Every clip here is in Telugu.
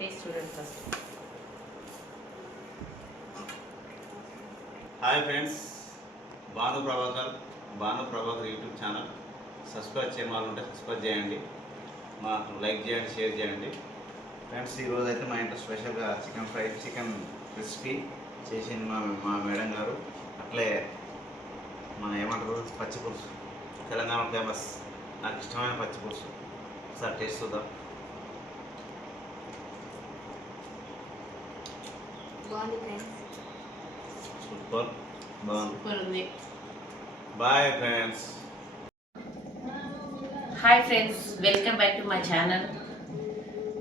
టేస్ట్ చూడండి first hi friends Bhanu Prabhakar Bhanu Prabhakar YouTube channel subscribe చేయని ఉంటే సబ్స్క్రైబ్ చేయండి. మాకు లైక్ చేయండి షేర్ చేయండి. ఫ్రెండ్స్ ఈరోజు అయితే మా ఇంట్లో స్పెషల్గా చికెన్ ఫ్రై చికెన్ క్రిస్పీ చేసింది మా మా మేడం గారు. అట్లే మన ఏమంటారు పచ్చిపులుసు. తెలంగాణ ఫేమస్ నాకు ఇష్టమైన పచ్చిపులుసు. ఒకసారి టేస్ట్ చూద్దాం. బాగుంది ఫ్రెండ్స్ సూపర్ సూపర్ ఉంది. Bye friends hi friends welcome back to my channel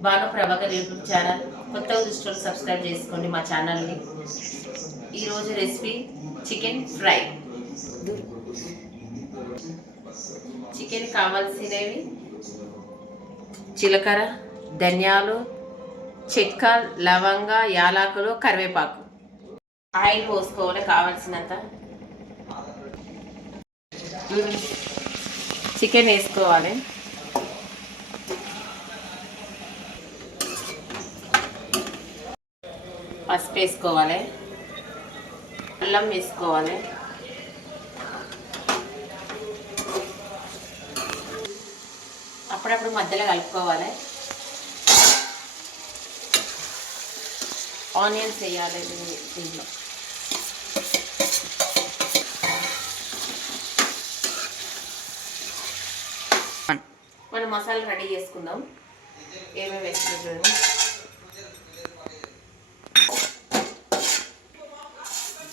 Bhanu Prabhakar YouTube channel కొత్త దృష్టిలో సబ్స్క్రైబ్ చేసుకోండి మా ఛానల్ని ఈరోజు రెసిపీ చికెన్ ఫ్రై చికెన్ కావాల్సినవి జీలకర్ర ధనియాలు చెక్క లవంగ యాలకులు కరివేపాకు. ఆయిల్ పోసుకోవాలి కావాల్సినంత. చికెన్ వేసుకోవాలి. పసుపు వేసుకోవాలి. అల్లం వేసుకోవాలి. అప్పుడప్పుడు మధ్యలో కలుపుకోవాలి. ఆనియన్స్ వేయాలి దీంట్లో మనం మసాలా రెడీ చేసుకుందాం. ఏమేమి వేసుకుంటాము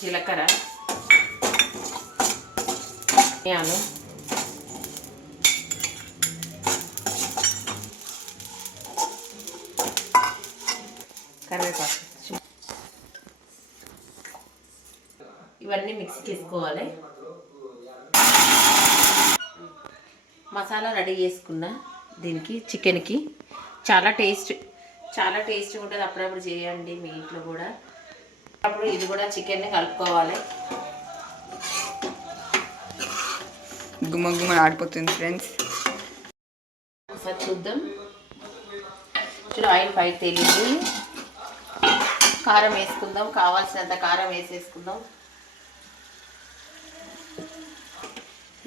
జీలకర్ర ధనియాలు కరివేపాకు. ఇవన్నీ మిక్సీకి వేసుకోవాలి మసాలా రెడీ చేసుకున్న దీనికి చికెన్కి. చాలా టేస్ట్ చాలా టేస్ట్ ఉంటుంది అప్పుడప్పుడు చేయండి మీ ఇంట్లో కూడా. అప్పుడు ఇది కూడా చికెన్ని కలుపుకోవాలి. గుమ్మ గుమ్మ ఆడిపోతుంది ఫ్రెండ్స్. ఒకసారి చూద్దాం. చూడు ఆయిల్ పైకి తెలియదు కారం వేసుకుందాం. కావాల్సినంత కారం వేసేసుకుందాం.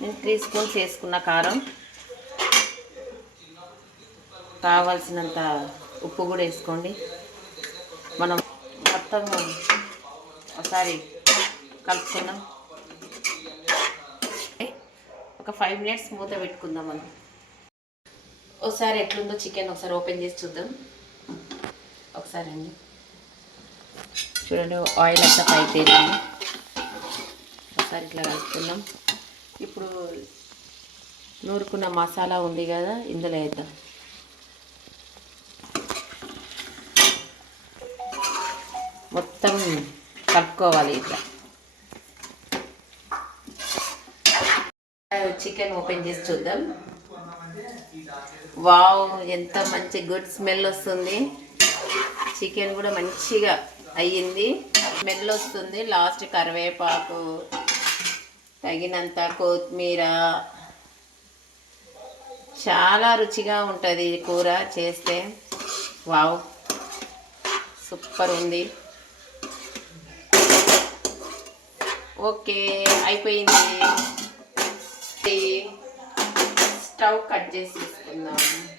నేను త్రీ స్పూన్స్ వేసుకున్న కారం. కావాల్సినంత ఉప్పు కూడా వేసుకోండి. మనం మొత్తం ఒకసారి కలుపుకుందాం. ఒక ఫైవ్ మినిట్స్ మూత పెట్టుకుందాం మనం. ఒకసారి ఎట్లుందో చికెన్ ఒకసారి ఓపెన్ చేసి చూద్దాం. ఒకసారి అండి చూడండి ఆయిల్ అంతా పై ఒకసారి ఇట్లా కలుపుకుందాం. ఇప్పుడు నూరుకున్న మసాలా ఉంది కదా ఇందులో వేద్దాం. మొత్తం కలుపుకోవాలి ఇట్లా. చికెన్ ఓపెన్ చేసి చూద్దాం. వావ్ ఎంత మంచి గుడ్ స్మెల్ వస్తుంది. చికెన్ కూడా మంచిగా అయ్యింది. స్మెల్ వస్తుంది లాస్ట్ కరివేపాకు తగినంత కొత్తిమీర. చాలా రుచిగా ఉంటుంది ఈ కూర చేస్తే. వావ్. సూపర్ ఉంది. ఓకే అయిపోయింది. స్టవ్ కట్ చేసి తీసుకుందాం.